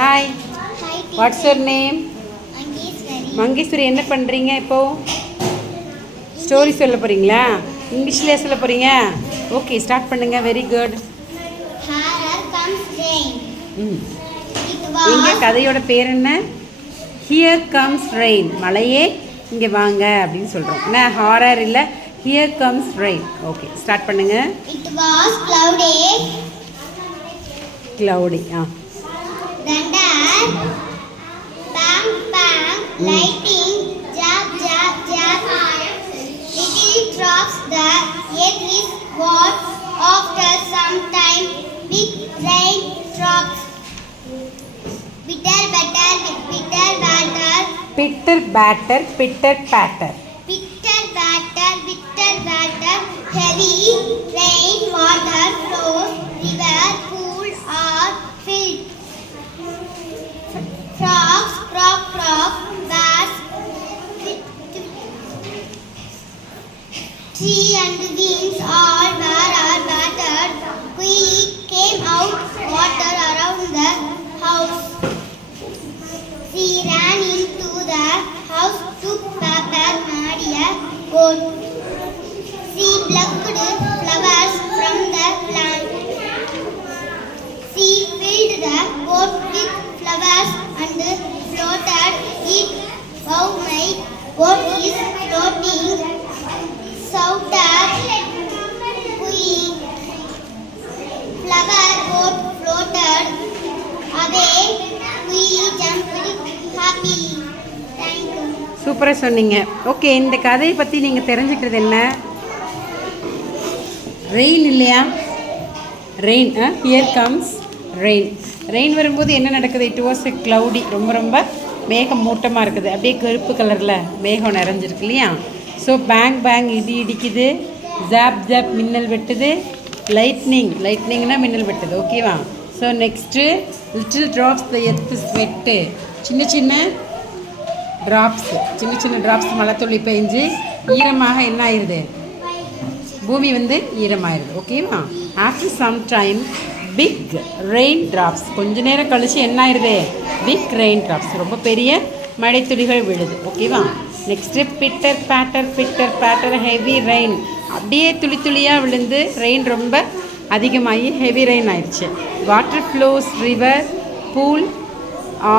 Hi, what's your name? Mangeshwari. என்ன பண்ணுறீங்க இப்போது? ஸ்டோரி சொல்ல போகிறீங்களா? இங்கிலீஷ்லேயே சொல்ல போகிறீங்க? ஓகே, ஸ்டார்ட் பண்ணுங்கள். Very good. எங்கள் கதையோட பேர் என்ன? Here comes rain. மழையே இங்கே வாங்க அப்படின்னு சொல்கிறோம். என்ன ஹாரர் இல்லை, here comes rain. Okay, start பண்ணுங்கள். Cloudy. Thunder, bang bang, lightning, jab jab jab. Little drops, the earth is what. After some time, big rain drops. Bitter batter, bitter batter. Pitter batter, pitter patter. Bitter batter, bitter batter. Heavy rain water flows, river, pool or field. Frogs, frog, frog, bats, tree and winds all were battered. Quickly came out water around the house. She ran into the house, took paper, made a boat. She plucked flowers from the plant. She filled the boat with flowers and floated it. Wow, my boat is floating, shouted Queen. Flower boat floated away. Queen jumped happy. Thank you. சூப்பராக சொன்னீங்க. Okay, இந்த கதையை பற்றி நீங்கள் தெரிஞ்சுக்கிறது என்ன? Rain இல்லையா? Rain. Here comes rain. Rain வரும்போது என்ன நடக்குது? It was a cloudy. ரொம்ப மேகம் மூட்டமாக இருக்குது. அப்படியே கருப்பு கலரில் மேகம் நிறைஞ்சிருக்கு இல்லையா? ஸோ பேங் பேங் இடி இடிக்குது, ஜாப் ஜாப் மின்னல் வெட்டுது, லைட்னிங்னா மின்னல் வெட்டுது. ஓகேவா? So next little drops the earth ஸ்வெட்டு. சின்ன ட்ராப்ஸ் மழை துளி பெஞ்சு ஈரமாக என்ன ஆயிடுது? பூமி ஈரமாயிருது. ஓகேவா? After some time big rain drops. கொஞ்ச நேரம் கழிச்சு என்ன ஆயிடுது? Big rain drops. ரொம்ப பெரிய மழை துளிகள் விழுது. ஓகேவா? Next pitter patter heavy rain. அப்படியே துளியாக விழுந்து ரெயின் ரொம்ப அதிகமாகி ஹெவி ரெயின் ஆயிடுச்சு. Water flows river, pool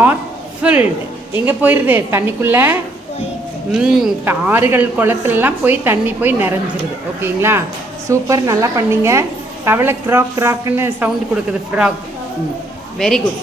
are filled. எங்கே போயிடுது? தண்ணிக்குள்ளே. ஆறுகள் குளத்துலலாம் போய் தண்ணி போய் நிறைஞ்சிருது. ஓகேங்களா? சூப்பர், நல்லா பண்ணீங்க. தவளை க்ராக் க்ராக்னு சவுண்டு கொடுக்குது. ஃப்ராக். Very good.